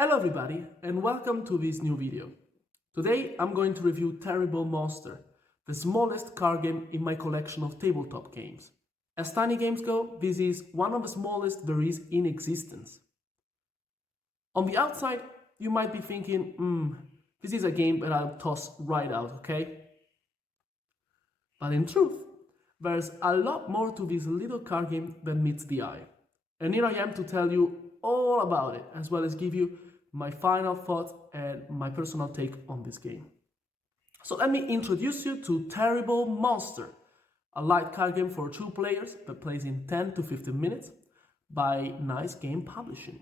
Hello everybody and welcome to this new video. Today I'm going to review Terrible Monster, the smallest card game in my collection of tabletop games. As tiny games go, this is one of the smallest there is in existence. On the outside, you might be thinking, this is a game that I'll toss right out, okay? But in truth, there's a lot more to this little card game than meets the eye. And here I am to tell you all about it, as well as give you my final thoughts and my personal take on this game. So let me introduce you to Terrible Monster, a light card game for 2 players that plays in 10 to 15 minutes by Nice Game Publishing.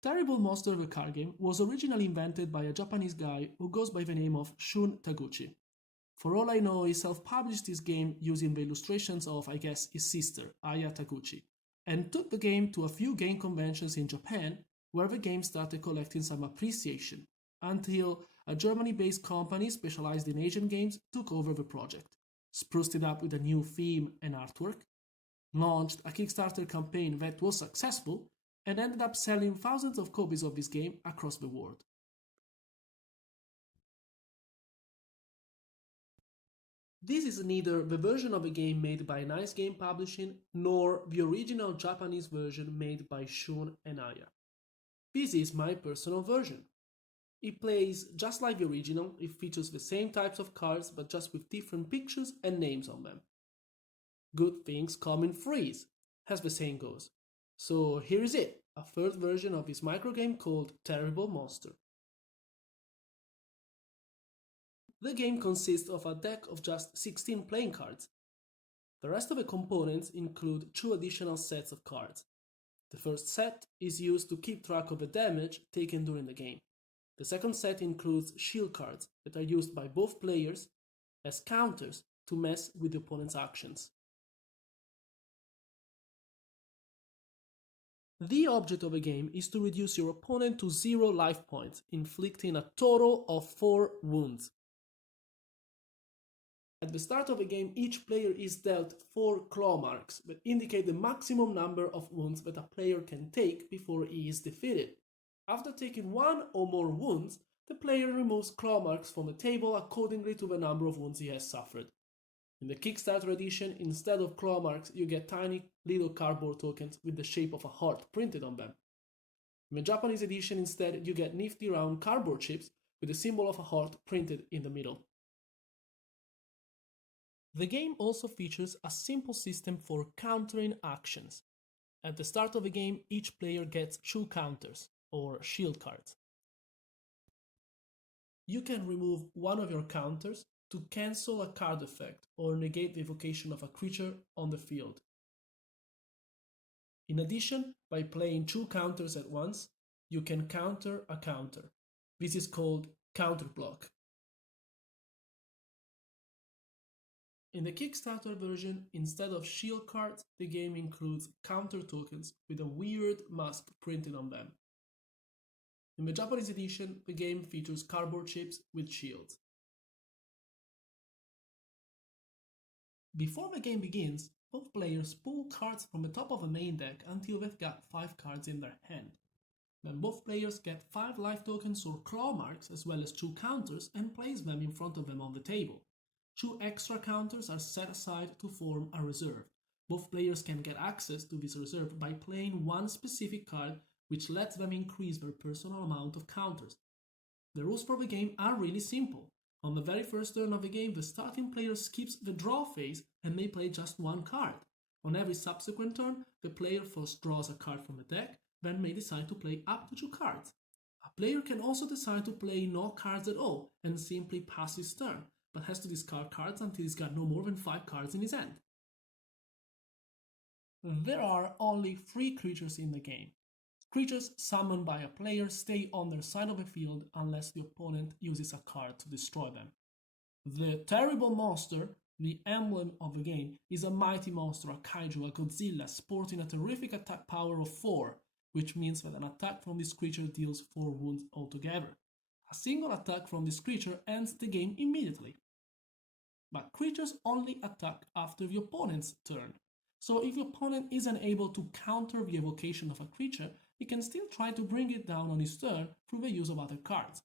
Terrible Monster the card game was originally invented by a Japanese guy who goes by the name of Shun Taguchi. For all I know, he self-published this game using the illustrations of, I guess, his sister, Aya Taguchi, and took the game to a few game conventions in Japan, where the game started collecting some appreciation, until a Germany-based company specialized in Asian games took over the project, spruced it up with a new theme and artwork, launched a Kickstarter campaign that was successful, and ended up selling thousands of copies of this game across the world. This is neither the version of the game made by Nice Game Publishing nor the original Japanese version made by Shun and Aya. This is my personal version. It plays just like the original, it features the same types of cards but just with different pictures and names on them. Good things come in threes, as the saying goes. So here is it, a third version of this microgame called Terrible Monster. The game consists of a deck of just 16 playing cards. The rest of the components include 2 additional sets of cards. The first set is used to keep track of the damage taken during the game. The second set includes shield cards that are used by both players as counters to mess with the opponent's actions. The object of the game is to reduce your opponent to 0 life points, inflicting a total of 4 wounds. At the start of the game, each player is dealt 4 claw marks that indicate the maximum number of wounds that a player can take before he is defeated. After taking 1 or more wounds, the player removes claw marks from the table accordingly to the number of wounds he has suffered. In the Kickstarter edition, instead of claw marks, you get tiny little cardboard tokens with the shape of a heart printed on them. In the Japanese edition, instead, you get nifty round cardboard chips with the symbol of a heart printed in the middle. The game also features a simple system for countering actions. At the start of the game, each player gets 2 counters, or shield cards. You can remove one of your counters to cancel a card effect or negate the evocation of a creature on the field. In addition, by playing 2 counters at once, you can counter a counter. This is called counterblock. In the Kickstarter version, instead of shield cards, the game includes counter tokens with a weird mask printed on them. In the Japanese edition, the game features cardboard chips with shields. Before the game begins, both players pull cards from the top of the main deck until they've got 5 cards in their hand. Then both players get 5 life tokens or claw marks as well as 2 counters and place them in front of them on the table. 2 extra counters are set aside to form a reserve. Both players can get access to this reserve by playing one specific card which lets them increase their personal amount of counters. The rules for the game are really simple. On the very first turn of the game, the starting player skips the draw phase and may play just 1 card. On every subsequent turn, the player first draws a card from the deck, then may decide to play up to 2 cards. A player can also decide to play no cards at all and simply pass his turn, but has to discard cards until he's got no more than 5 cards in his hand. There are only 3 creatures in the game. Creatures summoned by a player stay on their side of the field unless the opponent uses a card to destroy them. The terrible monster, the emblem of the game, is a mighty monster, a kaiju, a Godzilla, sporting a terrific attack power of 4, which means that an attack from this creature deals 4 wounds altogether. A single attack from this creature ends the game immediately. But creatures only attack after the opponent's turn. So if the opponent isn't able to counter the evocation of a creature, he can still try to bring it down on his turn through the use of other cards.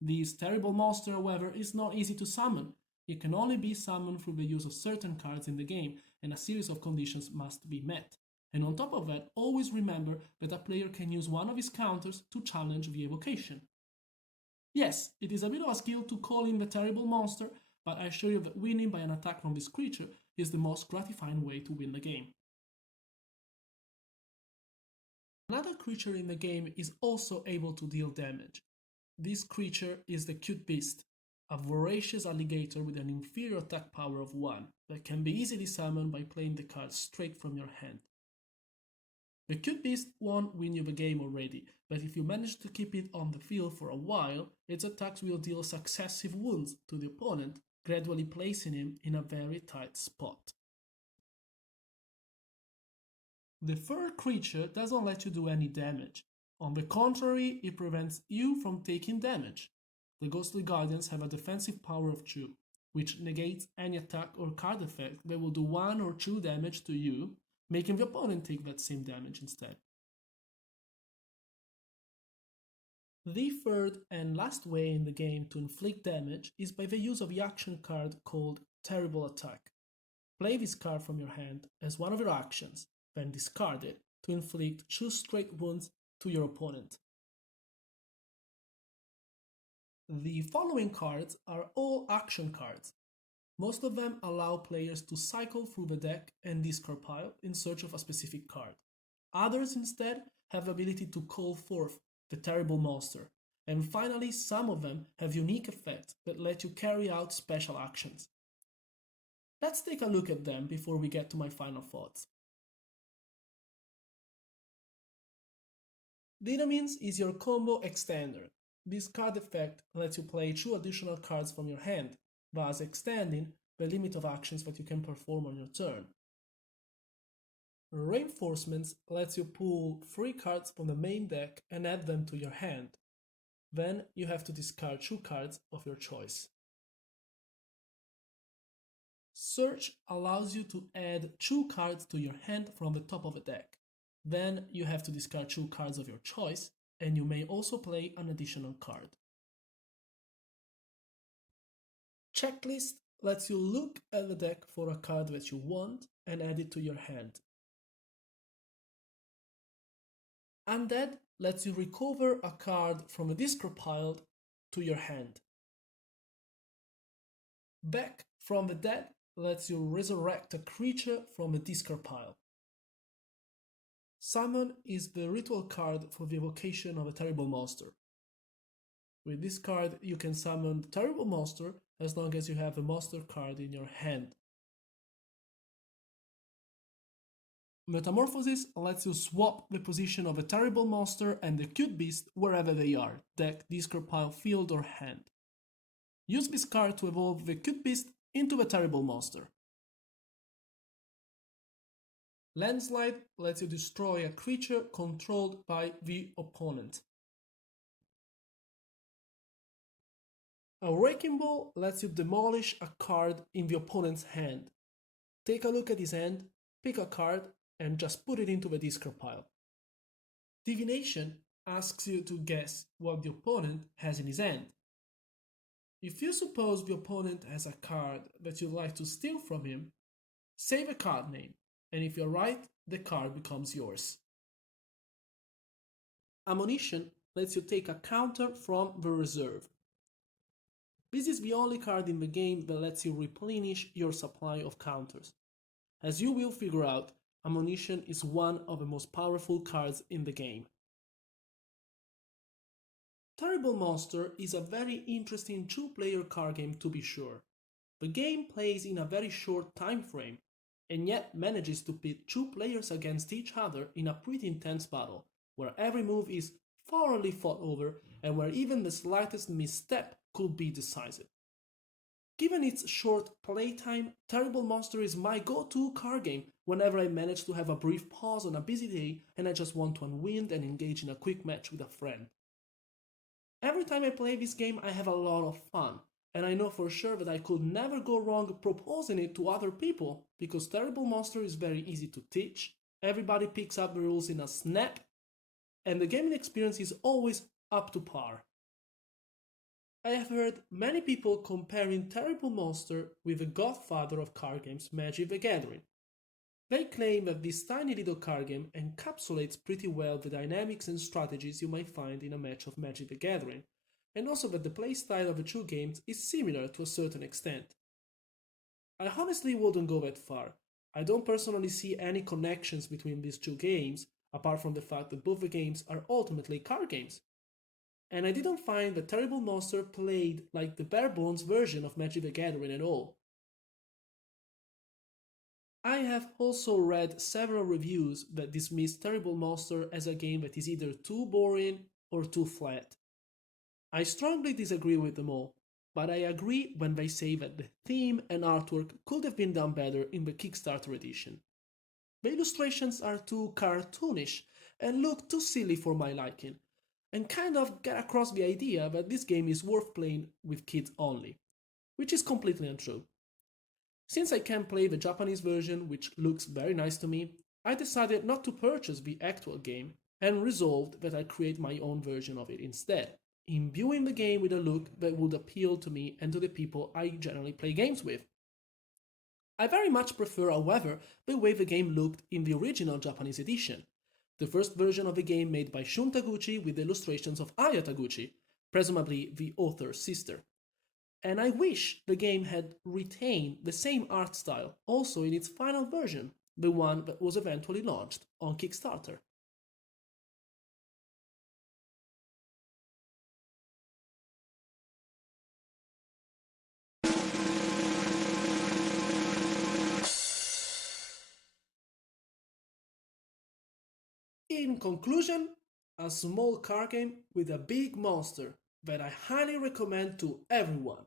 This terrible monster, however, is not easy to summon. It can only be summoned through the use of certain cards in the game, and a series of conditions must be met. And on top of that, always remember that a player can use one of his counters to challenge the evocation. Yes, it is a bit of a skill to call in the terrible monster, but I assure you that winning by an attack from this creature is the most gratifying way to win the game. Another creature in the game is also able to deal damage. This creature is the Cute Beast, a voracious alligator with an inferior attack power of 1 that can be easily summoned by playing the card straight from your hand. The Cute Beast won't win you the game already, but if you manage to keep it on the field for a while, its attacks will deal successive wounds to the opponent, gradually placing him in a very tight spot. The third creature doesn't let you do any damage. On the contrary, it prevents you from taking damage. The Ghostly Guardians have a defensive power of 2, which negates any attack or card effect that will do 1 or 2 damage to you, making the opponent take that same damage instead. The third and last way in the game to inflict damage is by the use of the action card called Terrible Attack. Play this card from your hand as one of your actions, then discard it to inflict 2 straight wounds to your opponent. The following cards are all action cards. Most of them allow players to cycle through the deck and discard pile in search of a specific card. Others instead have the ability to call forth the terrible monster. And finally, some of them have unique effects that let you carry out special actions. Let's take a look at them before we get to my final thoughts. Dynamines is your combo extender. This card effect lets you play 2 additional cards from your hand, thus extending the limit of actions that you can perform on your turn. Reinforcements lets you pull 3 cards from the main deck and add them to your hand. Then you have to discard 2 cards of your choice. Search allows you to add 2 cards to your hand from the top of the deck. Then you have to discard 2 cards of your choice, and you may also play an additional card. Checklist lets you look at the deck for a card that you want and add it to your hand. Undead lets you recover a card from a discard pile to your hand. Back from the Dead lets you resurrect a creature from a discard pile. Summon is the ritual card for the evocation of a terrible monster. With this card you can summon the terrible monster as long as you have a monster card in your hand. Metamorphosis lets you swap the position of a terrible monster and the Cute Beast wherever they are, deck, discard pile, field or hand. Use this card to evolve the Cute Beast into the terrible monster. Landslide lets you destroy a creature controlled by the opponent. A Wrecking Ball lets you demolish a card in the opponent's hand. Take a look at his hand, pick a card, and just put it into the discard pile. Divination asks you to guess what the opponent has in his hand. If you suppose the opponent has a card that you'd like to steal from him, say the card name, and if you're right, the card becomes yours. Ammunition lets you take a counter from the reserve. This is the only card in the game that lets you replenish your supply of counters. As you will figure out, Ammunition is one of the most powerful cards in the game. Terrible Monster is a very interesting 2-player card game to be sure. The game plays in a very short time frame, and yet manages to pit two players against each other in a pretty intense battle, where every move is thoroughly thought over and where even the slightest misstep could be decisive. Given its short playtime, Terrible Monster is my go-to card game whenever I manage to have a brief pause on a busy day and I just want to unwind and engage in a quick match with a friend. Every time I play this game I have a lot of fun, and I know for sure that I could never go wrong proposing it to other people because Terrible Monster is very easy to teach, everybody picks up the rules in a snap, and the gaming experience is always up to par. I have heard many people comparing Terrible Monster with the godfather of card games, Magic the Gathering. They claim that this tiny little card game encapsulates pretty well the dynamics and strategies you might find in a match of Magic the Gathering, and also that the playstyle of the two games is similar to a certain extent. I honestly wouldn't go that far. I don't personally see any connections between these two games, apart from the fact that both the games are ultimately card games. And I didn't find the Terrible Monster played like the bare bones version of Magic the Gathering at all. I have also read several reviews that dismiss Terrible Monster as a game that is either too boring or too flat. I strongly disagree with them all, but I agree when they say that the theme and artwork could have been done better in the Kickstarter edition. The illustrations are too cartoonish and look too silly for my liking, and kind of get across the idea that this game is worth playing with kids only, which is completely untrue. Since I can play the Japanese version, which looks very nice to me, I decided not to purchase the actual game and resolved that I create my own version of it instead, imbuing the game with a look that would appeal to me and to the people I generally play games with. I very much prefer, however, the way the game looked in the original Japanese edition, the first version of the game made by Shun Taguchi with illustrations of Aya Taguchi, presumably the author's sister. And I wish the game had retained the same art style also in its final version, the one that was eventually launched on Kickstarter. In conclusion, a small card game with a big monster that I highly recommend to everyone.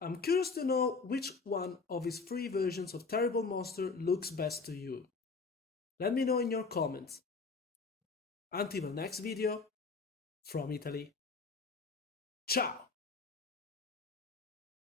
I'm curious to know which one of his three versions of Terrible Monster looks best to you. Let me know in your comments. Until the next video, from Italy. Ciao!